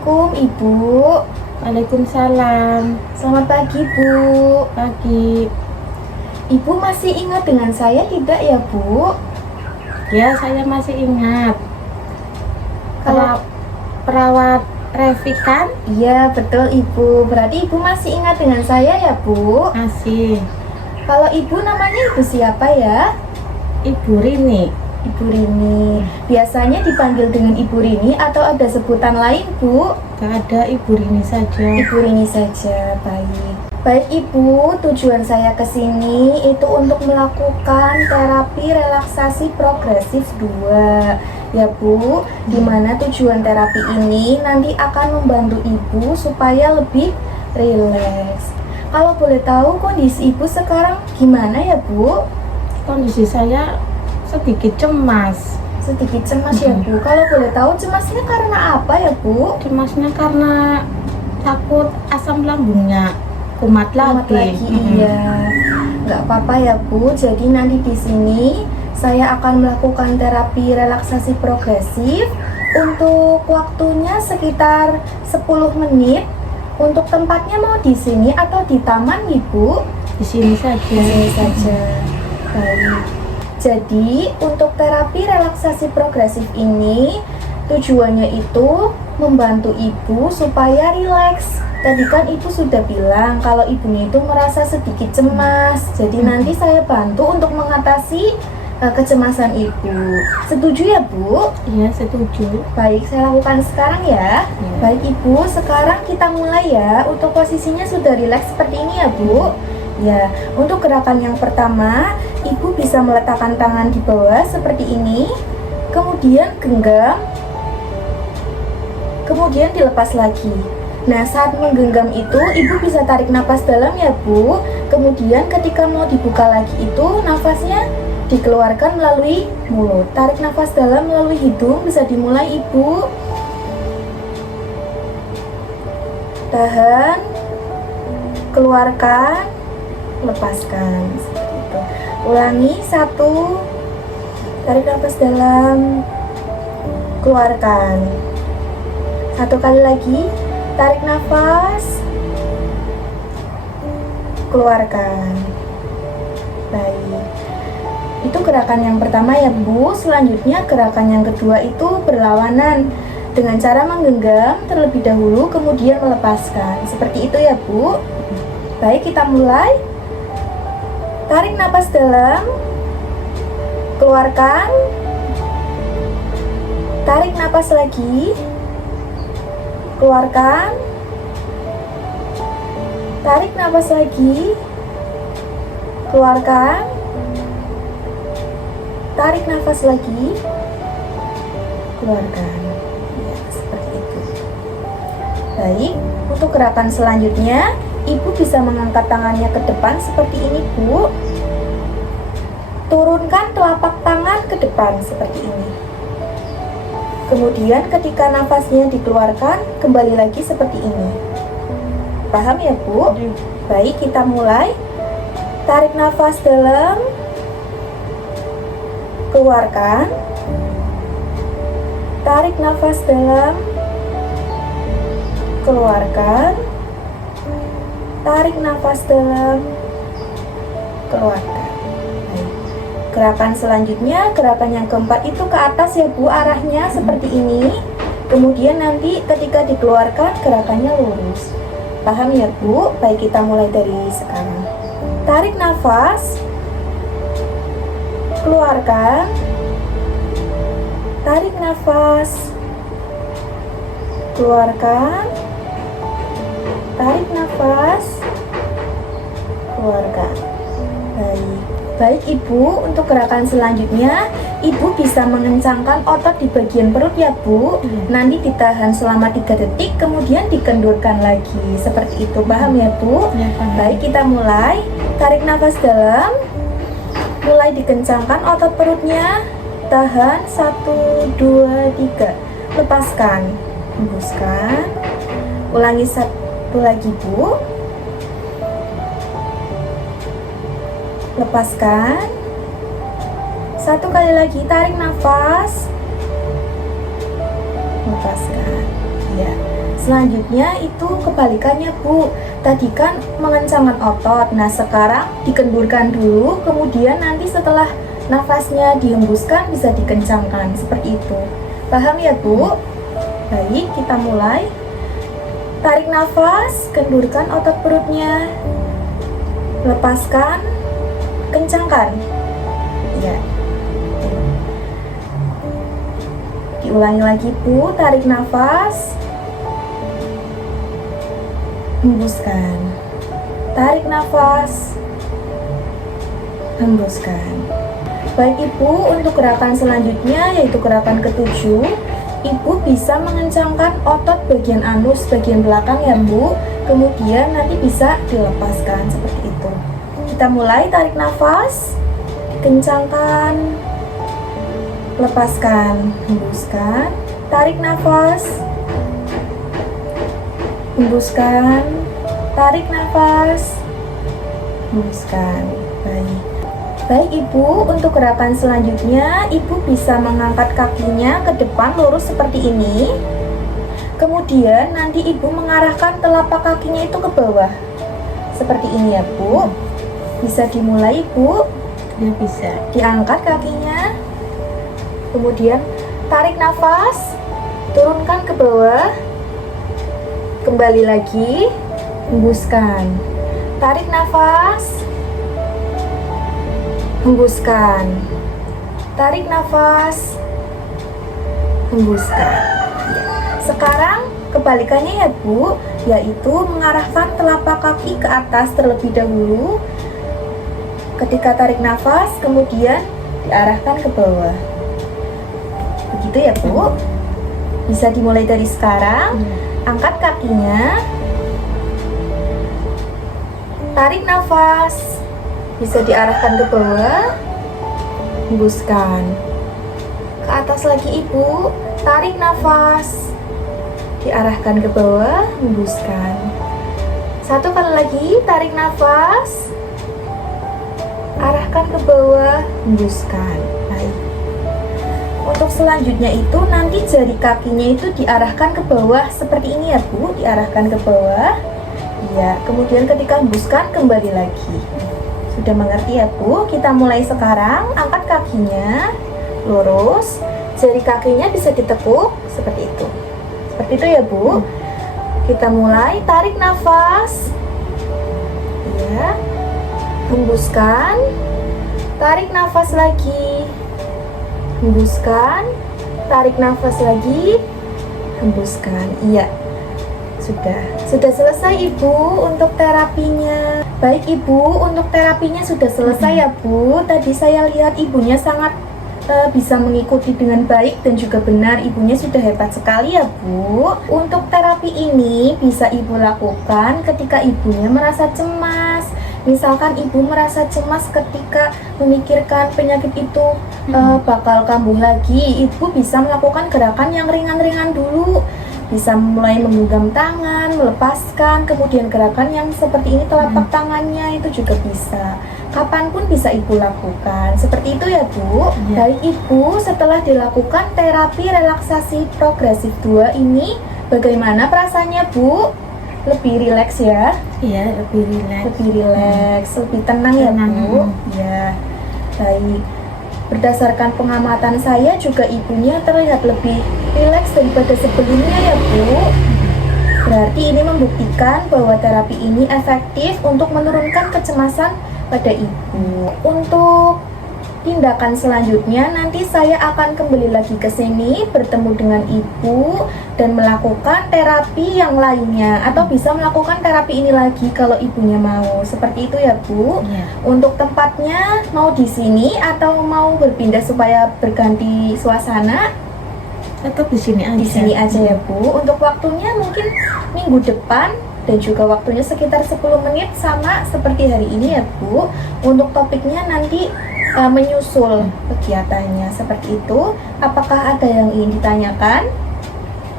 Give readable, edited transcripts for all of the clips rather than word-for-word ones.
Assalamualaikum Ibu. Waalaikumsalam. Selamat pagi Bu. Pagi. Ibu masih ingat dengan saya tidak ya Bu? Ya, saya masih ingat. Kalau Perawat Revi kan? iya betul Ibu. Berarti Ibu masih ingat dengan saya ya Bu? Masih. Kalau Ibu namanya Ibu siapa ya? Ibu Rini. Ibu Rini. Biasanya dipanggil dengan Ibu Rini atau ada sebutan lain Bu? Gak ada, Ibu Rini saja. Ibu Rini saja. Baik Ibu, tujuan saya ke sini itu untuk melakukan terapi relaksasi progresif 2 ya Bu, dimana tujuan terapi ini nanti akan membantu Ibu supaya lebih rileks. Kalau boleh tahu kondisi Ibu sekarang gimana ya Bu? Kondisi saya sedikit cemas. Sedikit cemas ya Bu. Kalau boleh tahu cemasnya karena apa ya Bu? Cemasnya karena takut asam lambungnya kumat lagi. Iya, nggak apa-apa ya Bu. Jadi nanti di sini saya akan melakukan terapi relaksasi progresif untuk waktunya sekitar 10 menit. Untuk tempatnya mau di sini atau di taman Ibu? Di sini saja. Di sini saja. Baik. Jadi untuk terapi relaksasi progresif ini tujuannya itu membantu Ibu supaya rileks. Tadi kan Ibu sudah bilang kalau Ibunya itu merasa sedikit cemas. Jadi nanti saya bantu untuk mengatasi kecemasan Ibu. Setuju ya Bu? Iya, setuju. Baik, saya lakukan sekarang ya. Ya. Baik Ibu, sekarang kita mulai ya. Untuk posisinya sudah rileks seperti ini ya Bu. Ya, untuk gerakan yang pertama, Ibu bisa meletakkan tangan di bawah seperti ini. Kemudian genggam. Kemudian dilepas lagi. Nah, saat menggenggam itu, Ibu bisa tarik nafas dalam ya Bu. Kemudian ketika mau dibuka lagi itu, nafasnya dikeluarkan melalui mulut. Tarik nafas dalam melalui hidung, bisa dimulai Ibu. Tahan. Keluarkan. Lepaskan. Seperti itu. Ulangi, 1. Tarik nafas dalam. Keluarkan. 1 kali lagi. Tarik nafas, keluarkan. Baik, itu gerakan yang pertama ya Bu. Selanjutnya gerakan yang kedua itu berlawanan dengan cara menggenggam terlebih dahulu kemudian melepaskan. Seperti itu ya Bu. Baik, kita mulai. Tarik nafas dalam, keluarkan. Tarik nafas lagi, keluarkan. Tarik nafas lagi, keluarkan. Tarik nafas lagi, keluarkan. Ya, seperti itu. Baik, untuk gerakan selanjutnya Ibu bisa mengangkat tangannya ke depan seperti ini Bu. Turunkan telapak tangan ke depan seperti ini. Kemudian ketika nafasnya dikeluarkan, kembali lagi seperti ini. Paham ya Bu? Baik, kita mulai. Tarik nafas dalam. Keluarkan. Tarik nafas dalam. Keluarkan. Tarik nafas dalam. Keluarkan. Gerakan selanjutnya, gerakan yang keempat itu ke atas ya Bu, arahnya seperti ini. Kemudian nanti ketika dikeluarkan gerakannya lurus. Paham ya Bu? Baik, kita mulai dari sekarang. Tarik nafas. Keluarkan. Tarik nafas. Keluarkan. Tarik nafas. Keluarkan. Baik Ibu, untuk gerakan selanjutnya Ibu bisa mengencangkan otot di bagian perut ya Bu. Nanti ditahan selama 3 detik, kemudian dikendurkan lagi. Seperti itu, paham ya Bu? Ya, paham. Baik, kita mulai. Tarik nafas dalam. Mulai dikencangkan otot perutnya. Tahan, 1, 2, 3. Lepaskan. Hembuskan. Ulangi 1 lagi Bu. Lepaskan. 1 kali lagi, tarik nafas. Lepaskan. Ya. Selanjutnya itu kebalikannya Bu. Tadi kan mengencangkan otot. Nah sekarang dikendurkan dulu, kemudian nanti setelah nafasnya dihembuskan bisa dikencangkan. Seperti itu. Paham ya Bu? Baik, kita mulai. Tarik nafas, kendurkan otot perutnya. Lepaskan, kencangkan. Ya. Diulangi lagi Bu, tarik nafas. Hembuskan. Tarik nafas. Hembuskan. Baik Ibu, untuk gerakan selanjutnya yaitu gerakan ke-7, Ibu bisa mengencangkan otot bagian anus bagian belakang ya Bu. Kemudian nanti bisa dilepaskan seperti itu. Kita mulai, tarik nafas, kencangkan, lepaskan, hembuskan, tarik nafas, hembuskan, tarik nafas, hembuskan. Baik Ibu, untuk gerakan selanjutnya Ibu bisa mengangkat kakinya ke depan lurus seperti ini. Kemudian nanti Ibu mengarahkan telapak kakinya itu ke bawah. Seperti ini ya Bu. Bisa dimulai Ibu. Ya bisa. Diangkat kakinya. Kemudian tarik nafas, turunkan ke bawah. Kembali lagi, hembuskan. Tarik nafas, hembuskan. Tarik nafas, hembuskan. Sekarang kebalikannya ya Bu, yaitu mengarahkan telapak kaki ke atas terlebih dahulu. Ketika tarik nafas, kemudian diarahkan ke bawah. Begitu ya Bu. Bisa dimulai dari sekarang. Angkat kakinya. Tarik nafas. Bisa diarahkan ke bawah. Hembuskan. Ke atas lagi Ibu. Tarik nafas. Diarahkan ke bawah. Hembuskan. Satu kali lagi. Tarik nafas. Arahkan ke bawah. Hembuskan. Baik. Untuk selanjutnya itu nanti jari kakinya itu diarahkan ke bawah seperti ini ya Bu. Diarahkan ke bawah. Ya. Kemudian ketika hembuskan kembali lagi. Sudah mengerti ya Bu? Kita mulai sekarang. Angkat kakinya lurus, jari kakinya bisa ditekuk seperti itu. Seperti itu ya Bu. Kita mulai, tarik nafas. Ya. Hembuskan. Tarik nafas lagi. Hembuskan. Tarik nafas lagi. Hembuskan. Iya. Sudah selesai Ibu untuk terapinya. Baik Ibu, untuk terapinya sudah selesai ya Bu. Tadi saya lihat ibunya sangat bisa mengikuti dengan baik dan juga benar. Ibunya sudah hebat sekali ya Bu. Untuk terapi ini bisa Ibu lakukan ketika ibunya merasa cemas. Misalkan ibu merasa cemas ketika memikirkan penyakit itu bakal kambuh lagi, ibu bisa melakukan gerakan yang ringan-ringan dulu. Bisa mulai menggenggam tangan, melepaskan, kemudian gerakan yang seperti ini telapak tangannya itu juga bisa. Kapanpun bisa Ibu lakukan. Seperti itu ya Bu. Baik Ibu, setelah dilakukan terapi relaksasi progresif 2 ini, bagaimana perasaannya Bu? Lebih rileks ya? Iya, lebih rileks. Lebih rileks, lebih tenang ya Bu? Ya, baik. Berdasarkan pengamatan saya juga ibunya terlihat lebih rileks daripada sebelumnya ya Bu. Berarti ini membuktikan bahwa terapi ini efektif untuk menurunkan kecemasan pada ibu. Untuk tindakan selanjutnya nanti saya akan kembali lagi ke sini bertemu dengan ibu dan melakukan terapi yang lainnya, atau bisa melakukan terapi ini lagi kalau ibunya mau. Seperti itu ya Bu. Untuk tempatnya mau di sini atau mau berpindah supaya berganti suasana? Tetap di sini aja. Di sini aja ya Bu. Untuk waktunya mungkin minggu depan dan juga waktunya sekitar 10 menit sama seperti hari ini ya Bu. Untuk topiknya nanti menyusul kegiatannya seperti itu. Apakah ada yang ingin ditanyakan?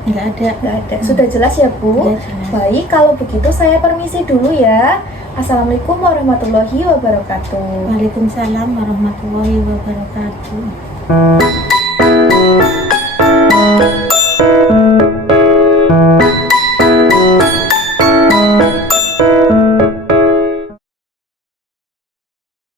Nggak ada. Sudah jelas ya Bu? Jelas. Baik, kalau begitu saya permisi dulu ya. Assalamualaikum warahmatullahi wabarakatuh. Waalaikumsalam warahmatullahi wabarakatuh.